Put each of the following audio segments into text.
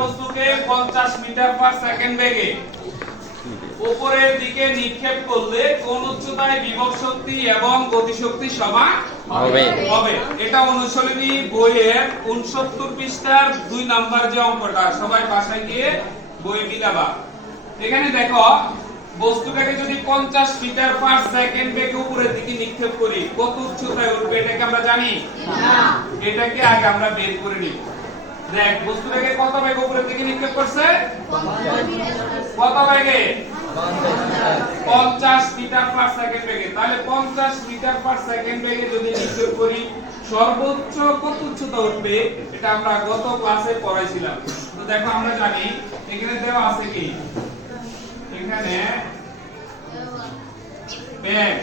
বস্তুকে 50 metre per second বেগে উপরের দিকে নিক্ষেপ করলে কোন উচ্চতায় বিভব শক্তি এবং গতিশক্তি সমান হবে। এটা অনুশীলনী বইয়ের 69 পৃষ্ঠার 2 নাম্বার যে অঙ্কটা, সবাই বাসায় গিয়ে বই মিলাবা। এখানে দেখো বস্তুটাকে যদি 50 মিটার পার সেকেন্ড বেগে উপরের দিকে নিক্ষেপ করি কত উচ্চতায় উঠবে এটাকে আমরা জানি না। এটাকে আগে আমরা বের করে নিব। দেখ বস্তুটাকে কত বেগে উপরের দিকে নিক্ষেপ করছে, কত বেগে 50 মিটার পার সেকেন্ড বেগে। তাহলে 50 মিটার পার সেকেন্ড বেগে যদি নিক্ষেপ করি সর্বোচ্চ কত উচ্চতা উঠবে এটা আমরা গত ক্লাসে পড়াইছিলাম। তো দেখো আমরা জানি এখানে দেওয়া আছে কি, এখানে বেগ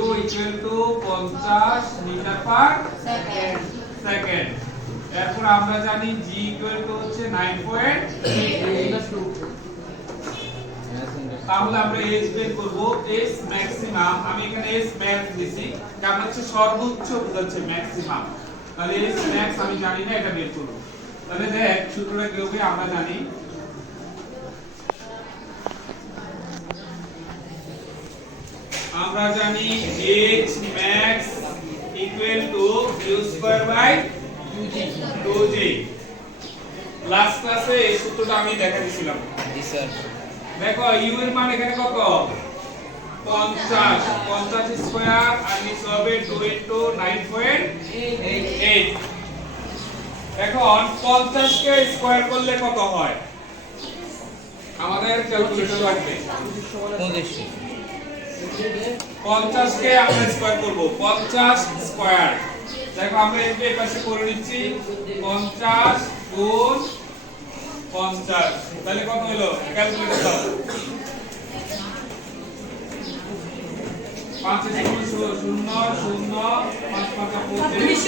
u equal to 50 metre per second. এরপর আমরা জানি g ইকুয়াল টু হচ্ছে 9.8। তাহলে আমরা h বের করব, s ম্যাক্সিমাম, আমি এখানে s ম্যাক্স দিছি কারণ হচ্ছে সর্বোচ্চ বোঝাচ্ছে ম্যাক্সিমাম। তাহলে s ম্যাক্স আমি জানি না, এটা বের করব। তাহলে দেখ সূত্রটা কি হবে আমরা জানি, আমরা জানি h max equal to u square by 2g। Last ক্লাসে এই সূত্রটা আমি দেখা দিয়েছিলাম। জি স্যার। দেখো u এর মান এখানে কত 50, 50 স্কয়ার আর নিচে হবে 2 into 9.8। এখন 50 কে স্কয়ার করলে কত হয় আমাদের ক্যালকুলেটর লাগবে 50 কে আমরা স্কয়ার করব, 50 স্কয়ার। দেখো আমরা এই পাশে করে নিচ্ছি 50 গুণ 50, তাহলে কত হলো ক্যালকুলেটর দাও। 5 0 0 0 5 5 25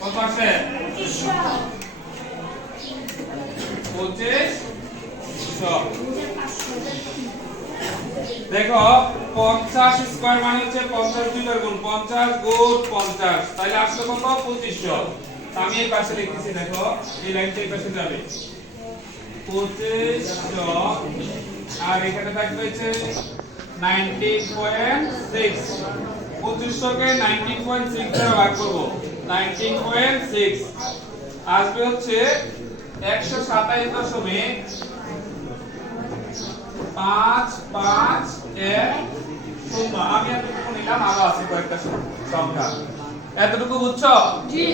কত আসে 2500। দেখো 50 স্কয়ার মানে হচ্ছে 50 দুইবার গুণ 50 গুণ 50, তাহলে আসলে কত 2500। আমি এই পাশে লিখতেছি, দেখো এই লাইনটা এই পাশে যাবে 2500 আর এখানে থাকবে হচ্ছে 19.6। 2500 কে 19.6 দ্বারা ভাগ করব, 19.6 আসবে হচ্ছে 127.551। আমি এতটুকু নিলাম, আরো আছে কয়েকটা সংখ্যা। এতটুকু বুঝছো? জি।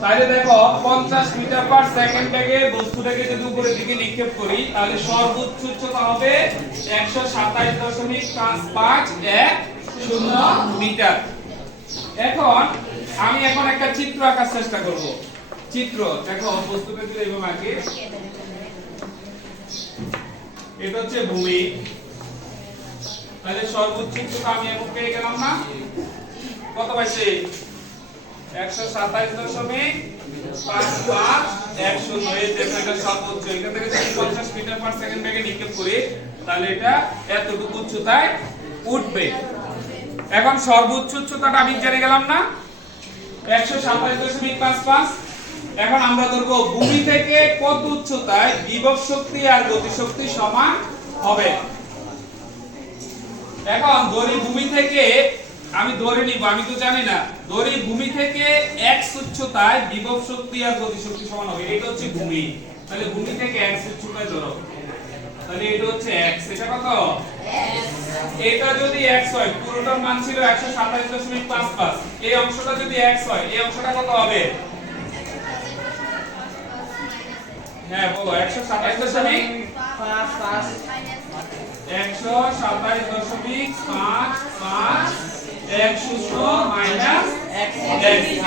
তাহলে দেখো 50 মিটার পার সেকেন্ড বেগে বস্তুটাকে যদি উপরের দিকে নিক্ষেপ করি তাহলে সর্বোচ্চ উচ্চতা হবে 127.551 মিটার। এখন আমি একটা চিত্র আঁকার চেষ্টা করব। চিত্র দেখো বস্তুটা যদি এভাবে আঁকি, এটা হচ্ছে ভূমি, তাহলে সর্বোচ্চ উচ্চতা আমি এখন পেয়ে গেলাম না, কত পাইছি 127.551। এই যে এটা সর্বোচ্চ, এখান থেকে যদি 50 মিটার পার সেকেন্ড বেগে নিক্ষেপ করি তাহলে এটা এতটুকু উচ্চতায় উঠবে। এখন সর্বোচ্চ উচ্চতাটা আমি জেনে গেলাম না 127.55। এখন আমরা ধরবো ভূমি থেকে কত উচ্চতায় বিভব শক্তি আর গতিশক্তি সমান হবে। এখন ধরি ভূমি থেকে, আমি ধরে নিব, আমি তো জানি না, ধরি ভূমি থেকে x উচ্চতায় বিভব শক্তি আর গতিশক্তি সমান হবে। এটা হচ্ছে ভূমি, তাহলে ভূমি থেকে x উচ্চতায় ধরো, তাহলে এটা হচ্ছে x, এটা কত x। এটা যদি x হয়, পুরোটার মান ছিল 127.55, এই অংশটা যদি x হয় এই অংশটা কত হবে? হ্যাঁ বলো 127.55 মাইনাস x।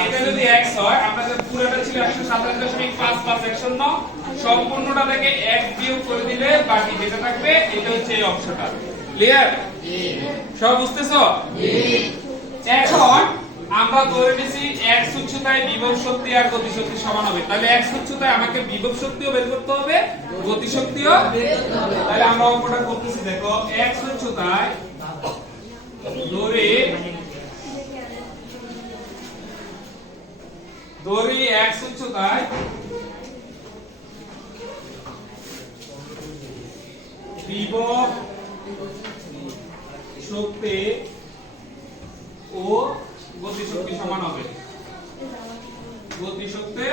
এটা যদি x হয়, আমাদের পুরোটা ছিল 127.55, সম্পূর্ণটা থেকে x বিয়োগ করে দিলে বাকি যেটা থাকবে এটা হচ্ছে এই অংশটা। ক্লিয়ার? জি। সব বুঝতেছো? জি। এখন আমরা ধরে নিছি x উচ্চতায় বিভব শক্তি আর গতি শক্তি সমান হবে। তাহলে x উচ্চতায় আমাকে বিভব শক্তিও বের করতে হবে, গতি শক্তিও বের করতে হবে। তাহলে আমরা অঙ্কটা করতেছি, দেখো x উচ্চতায় ধরে ধরি x উচ্চতায় বিভব শক্তি ও গতিশক্তি সমান হবে। গতিশক্তি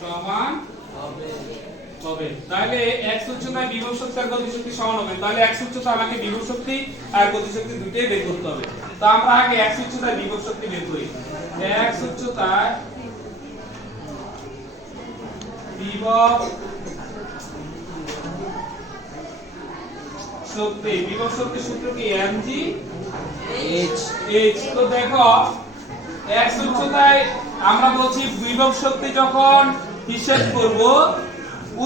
সমান হবে। তাহলে x উচ্চতায় বিভব শক্তি আর গতিশক্তি সমান হবে। তাহলে x উচ্চতা আমাকে বিভব শক্তি আর গতিশক্তি দুটোই বের করতে হবে। তো আমরা আগে x উচ্চতায় বিভব শক্তি বের করি। x উচ্চতায় বিভব শক্তি, বিভব শক্তির সূত্র কি? mg h। তো দেখো x উচ্চতায় আমরা বলছি বিভব শক্তি যখন হিসাব করব,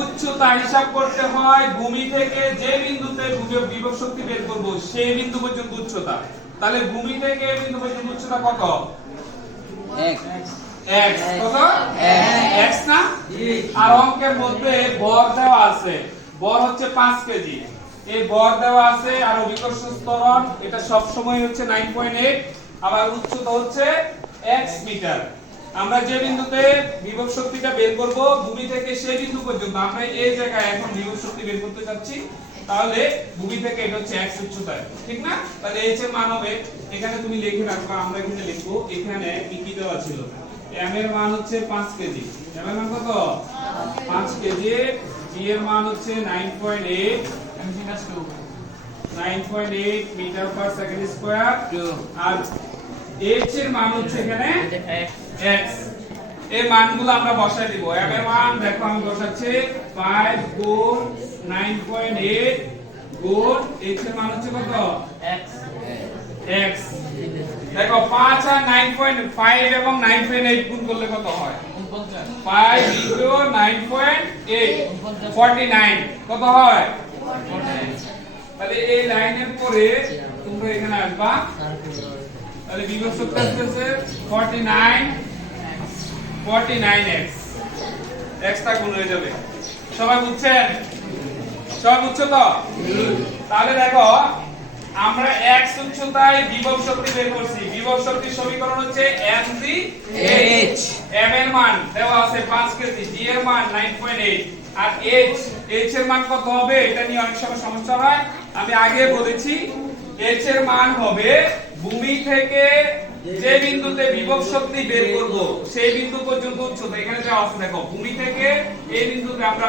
উচ্চতা হিসাব করতে হয় ভূমি থেকে যে বিন্দুতে বিভব শক্তি বের করব সেই বিন্দু পর্যন্ত উচ্চতা। তাহলে ভূমি থেকে এই বিন্দু পর্যন্ত উচ্চতা কত? x। কত? x না? আর অঙ্কের মধ্যে ভর দেওয়া আছে, ভর হচ্ছে 5 কেজি। এই ভর দেওয়া আছে আর অভিকর্ষণ ত্বরণ এটা সব সময় হচ্ছে 9.8, আবার উচ্চতা হচ্ছে x মিটার। আমরা যে বিন্দুতে বিভব শক্তিটা বের করব ভূমি থেকে সেই বিন্দু পর্যন্ত, আমরা এই জায়গায় এখন বিভব শক্তি বের করতে যাচ্ছি, তাহলে ভূমি থেকে এটা হচ্ছে x উচ্চতায়, ঠিক না? তাহলে h এর মান হবে, এখানে তুমি লিখে রাখবা, আমরা এখানে লিখবো, এখানে কি দেওয়া ছিল, m এর মান হচ্ছে 5 কেজি। m এর মান কত? 5 কেজি। g এর মান হচ্ছে 9.8 মিটার পার সেকেন্ড স্কয়ার, আর h এর মান হচ্ছে এখানে x। এই মানগুলো আমরা বসাই দিব। m এর মান দেখো আমি বসাচ্ছি 5 গুণ 9.8 গুণ h এর মান হচ্ছে কত? x। দেখো 5 আর 9.5 এবং 9.8 গুণ করলে কত হয়? 5 into 9.8 49 কত হয়? তাহলে এই লাইনের পরে তোমরা এখানে আসবা, তাহলে বিভব শক্তি আসছে 49x। x টা গুণ হয়ে যাবে। সবাই বুঝছেন? সবাই বুঝছো তো? তাহলে দেখো আমরা x উচ্চতায় বিভব শক্তি বের করছি। বিভব শক্তির সমীকরণ হচ্ছে mg h। m এর মান দেওয়া আছে 5 কেজি, g এর মান 9.8, আর h এর মান কত হবে এটা নিয়ে অনেক সময় সমস্যা হয়। আমি আগে বলেছি h এর মান হবে ভূমি থেকে যে বিন্দুতে বিভব শক্তি বের করব সেই বিন্দু পর্যন্ত উচ্চতা। এখানে দেওয়া আছে দেখো, ভূমি থেকে এই বিন্দুতে আমরা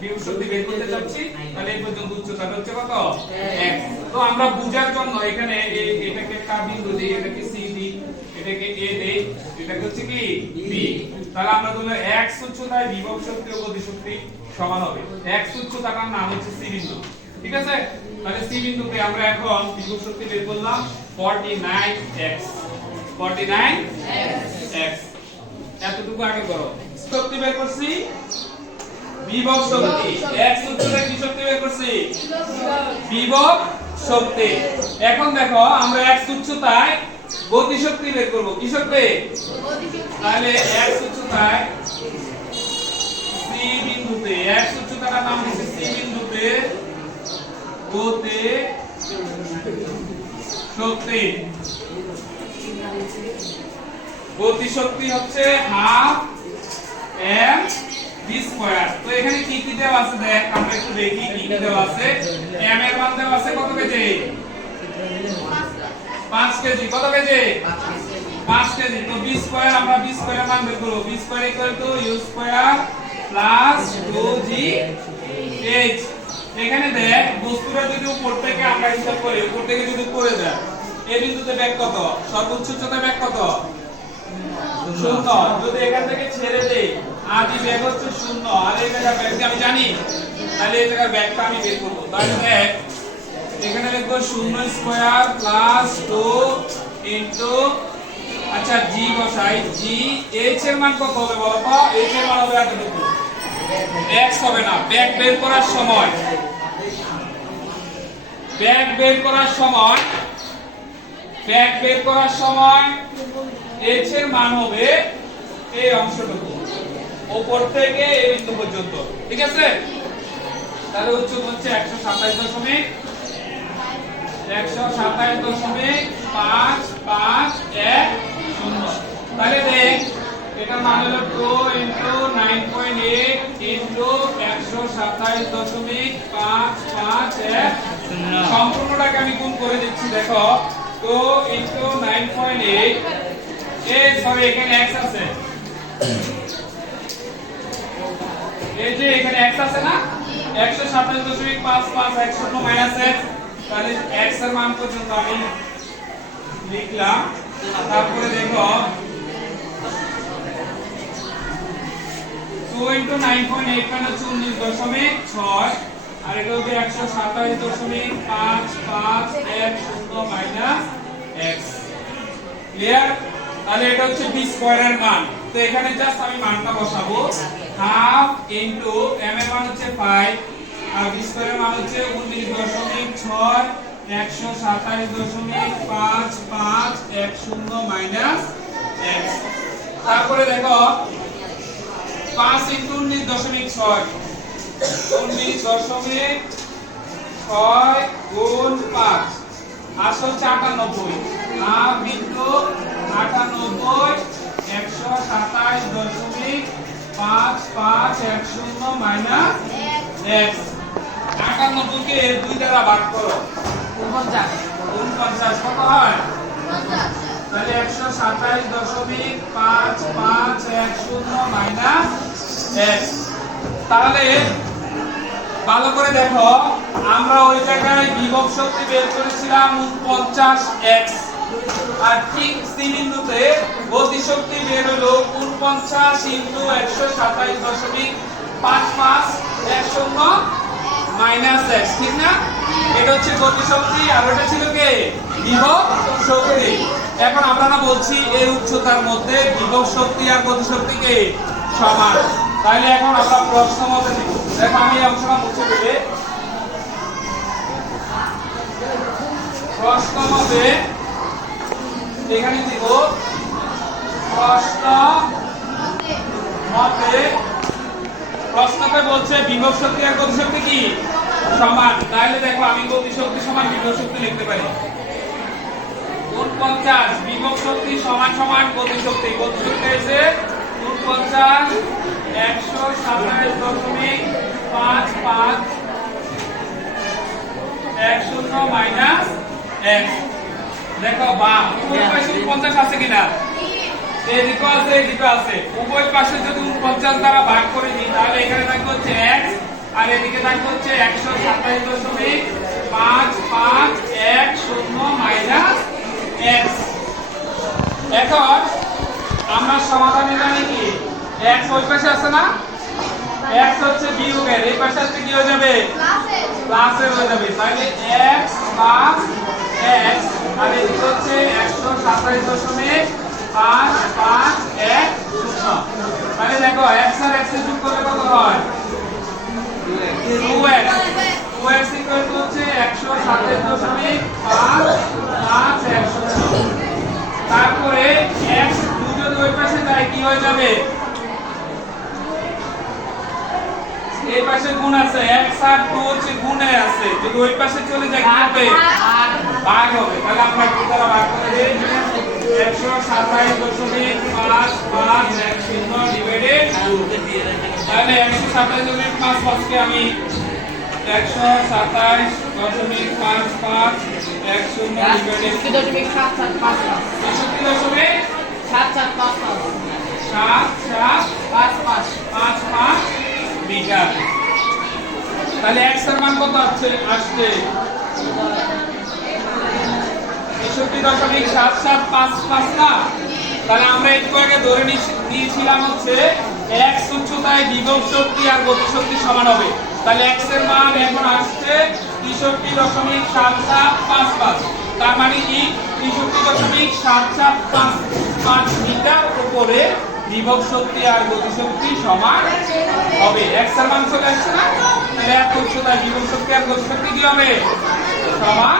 বিভব শক্তি বের করতে যাচ্ছি, তাহলে এই পর্যন্ত উচ্চতাটা হচ্ছে কত? x। তো আমরা বুঝার জন্য এখানে এটাকে কা বিন্দু দেই, এটাকে c দিই, এটাকে a দেই, এটাকে হচ্ছে কি b। তাহলে আমরা বলবো x উচ্চতায় বিভব শক্তি ও গতি শক্তি সমান হবে। x উচ্চতাটার নাম হচ্ছে c বিন্দু, ঠিক আছে? তাহলে c বিন্দুতে আমরা এখন বিভব শক্তি বের করলাম 49x। 49x এতটুকু আগে করো। শক্তি বের করছি বিভব শক্তি, x উচ্চতায় কি শক্তি বের করছি? বিভব শক্তি। এখন দেখো আমরা x উচ্চতায় গতি শক্তি বের করব। কি শক্তি? তাহলে x উচ্চতায় c বিন্দুতে, x উচ্চতার নাম হচ্ছে c বিন্দুতে গতি শক্তি। গতি শক্তি হচ্ছে হাফ m v স্কয়ার। তো এখানে কি কি দেওয়া আছে দেখ, আমরা একটু দেখি কি কি দেওয়া আছে। m এর মান দেওয়া আছে কত কেজি? 5 কেজি। কত কেজি? 5 কেজি। তো v স্কয়ার, আমরা v স্কয়ারের মান বের করব। v square equal to u square plus 2gh। এখানে দেখ বস্তুটা যদি উপর থেকে আমরা হিসাব করি, উপর থেকে যদি পড়ে যায়, এই বিন্দুতে বেগ কত? সর্বোচ্চ উচ্চতা বেগ কত? 0। যদি এখান থেকে ছেড়ে দেই আদি বেগ হচ্ছে 0, আর এই জায়গার বেগটা আমি জানি, তাহলে এই জায়গার বেগটা আমি বের করব। তাহলে দেখ এখানে লিখব 0 স্কয়ার প্লাস 2 ইনটু, আচ্ছা g বসাই, g h এর মান কত হবে বলো তো? h এর মান হবে এতটুকু, x হবে না। বেগ বের করার সময়, বেগ বের করার সময়, বেগ বের করার সময় h এর মান হবে এই অংশটুকু, উপর থেকে এই বিন্দু পর্যন্ত, ঠিক আছে? তাহলে উচ্চতা হচ্ছে 127.555 এটার মান হলো 2 ইনটু 9.8 ইনটু 127.551 সম্পূর্ণটাকে আমি গুণ করে দিচ্ছি দেখো 2 ইনটু 9.8 সরি এখানে x আছে এই যে এখানে x আছে না 127.551 মাইনাস x তাহলে x এর মান পর্যন্ত আমি লিখলাম তারপরে দেখো 2 ইনটু 9.8 মানে 19.6 আর এটা হবে 127.551 মাইনাস x ক্লিয়ার তাহলে এটা হচ্ছে b স্কয়ারের মান তো এখানে জাস্ট আমি মানটা বসাবো হাফ ইনটু m এর মান হচ্ছে 5 আর b স্কয়ারের মান হচ্ছে 19.6 127.551 মাইনাস x তারপরে দেখো 5 ইনটু 19.6 19.6 গুণ 5 আসল 98 হাফ ইনটু 98 127.551 মাইনাস x 98 কে 2 দ্বারা ভাগ করো 49 কত হয় তাহলে 127.551 মাইনাস x তাহলে ভালো করে দেখো আমরা ওই জায়গায় বিভব শক্তি বের করেছিলাম 49x আর ঠিক সি বিন্দুতে গতি শক্তি বের হলো 49 ইনটু 127.551 মাইনাস x ঠিক না এটা হচ্ছে গতি শক্তি আর ওটা ছিল কি বিভব শক্তি এখন আমরা না বলছি এর উচ্চতার মধ্যে বিভব শক্তি আর গতি শক্তি কি সমান তাহলে এখন আমরা প্রশ্ন মতে নিব দেখো আমি এই অংশটা মুছে দিলে প্রশ্ন মতে এখানে দিব প্রশ্ন মতে প্রশ্নতে বলছে বিভব শক্তি আর গতি শক্তি কি সমান তাহলে দেখো আমি গতি শক্তি সমান বিভব শক্তি লিখতে পারি 49 বিভব শক্তি সমান সমান গতি শক্তি হচ্ছে 49 127.551 মাইনাস x দেখো বা উভয় পাশে 49 আছে কিনা এদিকে আছে এদিকে আছে উভয় পাশে যদি 49 দ্বারা ভাগ করে দিই তাহলে এখানে থাকবে হচ্ছে x আর এদিকে থাকবে হচ্ছে 127.551 মাইনাস x এখন আমরা সমাধানে জানি কি x ওই পাশে আছে না x হচ্ছে বিয়োগের এই পাশে আসলে কি হয়ে যাবে প্লাসের হয়ে যাবে তাহলে x প্লাস x আর এদিকে হচ্ছে 127.551 তাহলে দেখো x আর x এর যোগ করলে কত হয় 2x 2x ইকুয়াল টু হচ্ছে 127.551 তারপরে x 2 যদি ওই পাশে যায় কি হয়ে যাবে এই পাশে গুণ আছে x আর 2 হচ্ছে গুণে আছে যদি ওই পাশে চলে যায় কি হবে ভাগ হবে তাহলে আমরা কি দ্বারা ভাগ করে দেই 127.551 ডিভাইডেড 2 তাহলে 127.55 কে আমি 127.55 ডিভাইডেড 7.55 মিটার তাহলে x এর মান কত আসছে 63.7755 না তাহলে আমরা একটু আগে ধরে নিয়েছিলাম হচ্ছে x উচ্চতায় বিভব শক্তি আর গতি শক্তি সমান হবে তাহলে x এর মান এখন আসছে 63.7755 তার মানে কি 63.7755 মিটার উপরে বিভব শক্তি আর গতি শক্তি সমান হবে x এর মান চলে আসছে না তাহলে এক উচ্চতায় বিভব শক্তি আর গতি শক্তি কি হবে সমান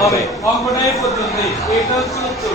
হবে অঙ্কটা এই পর্যন্তই এটা হচ্ছে উত্তর